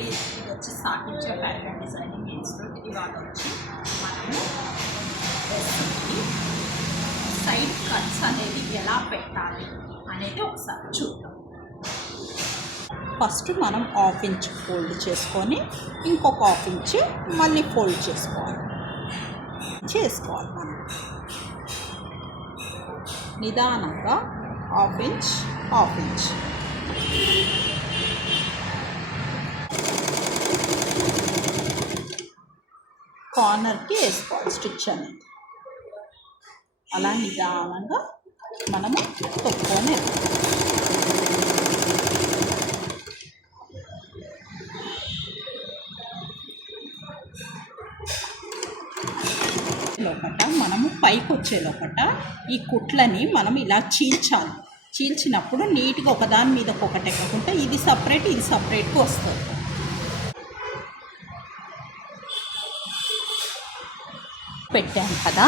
అండి. ఇది వచ్చి సాహిత్య ప్యాటర్న్ డిజైనింగ్ ఇన్స్టిట్యూట్. ఇవాళ వచ్చి మనము డ్రెస్కి సైడ్ కట్స్ అనేది ఎలా పెట్టాలి అనేది ఒకసారి చూద్దాం. ఫస్ట్ మనం హాఫ్ ఇంచ్ ఫోల్డ్ చేసుకొని ఇంకొక హాఫ్ ఇంచ్ మళ్ళీ ఫోల్డ్ చేసుకోవాలి మనం నిదానంగా హాఫ్ ఇంచ్ కార్నర్కి వేసుకోవాలి స్టిచ్ అనేది. అలా నిదానంగా మనము తొక్కుకొని లోపల మనము పైకి వచ్చే లోపల ఈ కుట్లని మనం ఇలా చీల్చాలి. చీల్చినప్పుడు నీట్గా ఒకదాని మీద ఒకటి ఎక్కకుండా ఇది సపరేట్గా వస్తుంది. పెట్టాను కదా,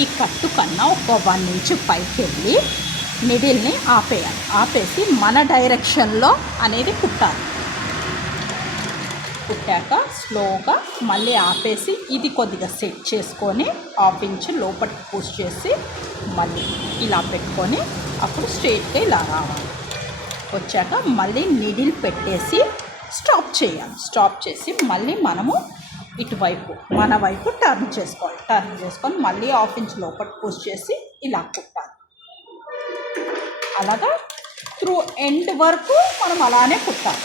ఈ కట్టు కన్నా ఒక 1 ఇంచ్ పైకి వెళ్ళి నిడిల్ని ఆపేసి మన డైరెక్షన్లో అనేది కుట్టాలి. కుట్టాక స్లోగా మళ్ళీ ఆపేసి ఇది కొద్దిగా సెట్ చేసుకొని హాఫ్ ఇంచ్ లోపలికి పుష్ చేసి మళ్ళీ ఇలా పెట్టుకొని అప్పుడు స్ట్రైట్గా ఇలా రావాలి. వచ్చాక మళ్ళీ నిడిల్ పెట్టేసి స్టాప్ చేయాలి. స్టాప్ చేసి మళ్ళీ మనము ఇటువైపు మన వైపు టర్న్ చేసుకొని మళ్ళీ హాఫ్ ఇంచ్ లోపలికి పుష్ చేసి ఇలా కుట్టాలి. అలాగా త్రూ ఎండ్ వరకు మనం అలానే కుట్టాలి.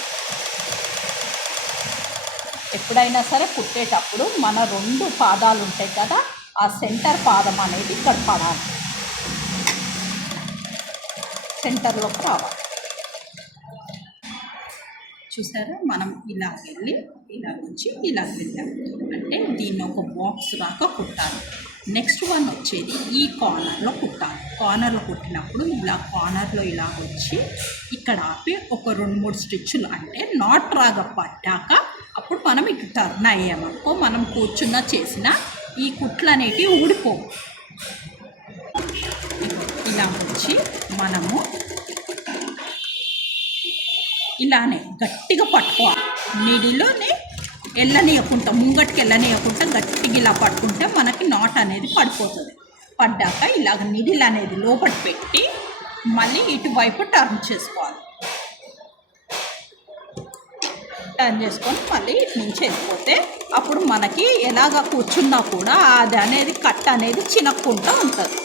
ఎప్పుడైనా సరే కుట్టేటప్పుడు మన 2 పాదాలు ఉంటాయి కదా, ఆ సెంటర్ పాదం అనేది ఇక్కడ పడాలి, సెంటర్లోకి రావాలి. చూసారా, మనం ఇలా వెళ్ళి ఇలా వచ్చి ఇలా వెళ్ళాం అంటే దీన్ని ఒక బాక్స్ దాకా కుట్టాలి. నెక్స్ట్ వన్ వచ్చేది ఈ కార్నర్లో కుట్టాలి. కార్నర్లో కుట్టినప్పుడు ఇలా కార్నర్లో ఇలా వచ్చి ఇక్కడ ఆపి ఒక 2-3 స్టిచ్లు అంటే నాట్ రాగా పడ్డాక అప్పుడు మనం ఇటు టర్న్ అయ్యామనుకో మనం కూర్చున్న చేసిన ఈ కుట్లు అనేటివి ఊడిపోవు. ఇలా వచ్చి మనము ఇలానే గట్టిగా పట్టుకోవాలి. నీడిలోనే ముంగటికి వెళ్ళనీయకుండా గట్టిగా ఇలా పట్టుకుంటే మనకి నాట్ అనేది పడిపోతుంది. పడ్డాక ఇలాగ నీడిల్ అనేది లోపల పెట్టి మళ్ళీ ఇటువైపు టర్న్ చేసుకొని మళ్ళీ ఇటు నుంచి వెళ్ళిపోతే అప్పుడు మనకి ఎలాగ కూర్చున్నా కూడా అది అనేది కట్ అనేది చినక్కుంటూ ఉంటుంది.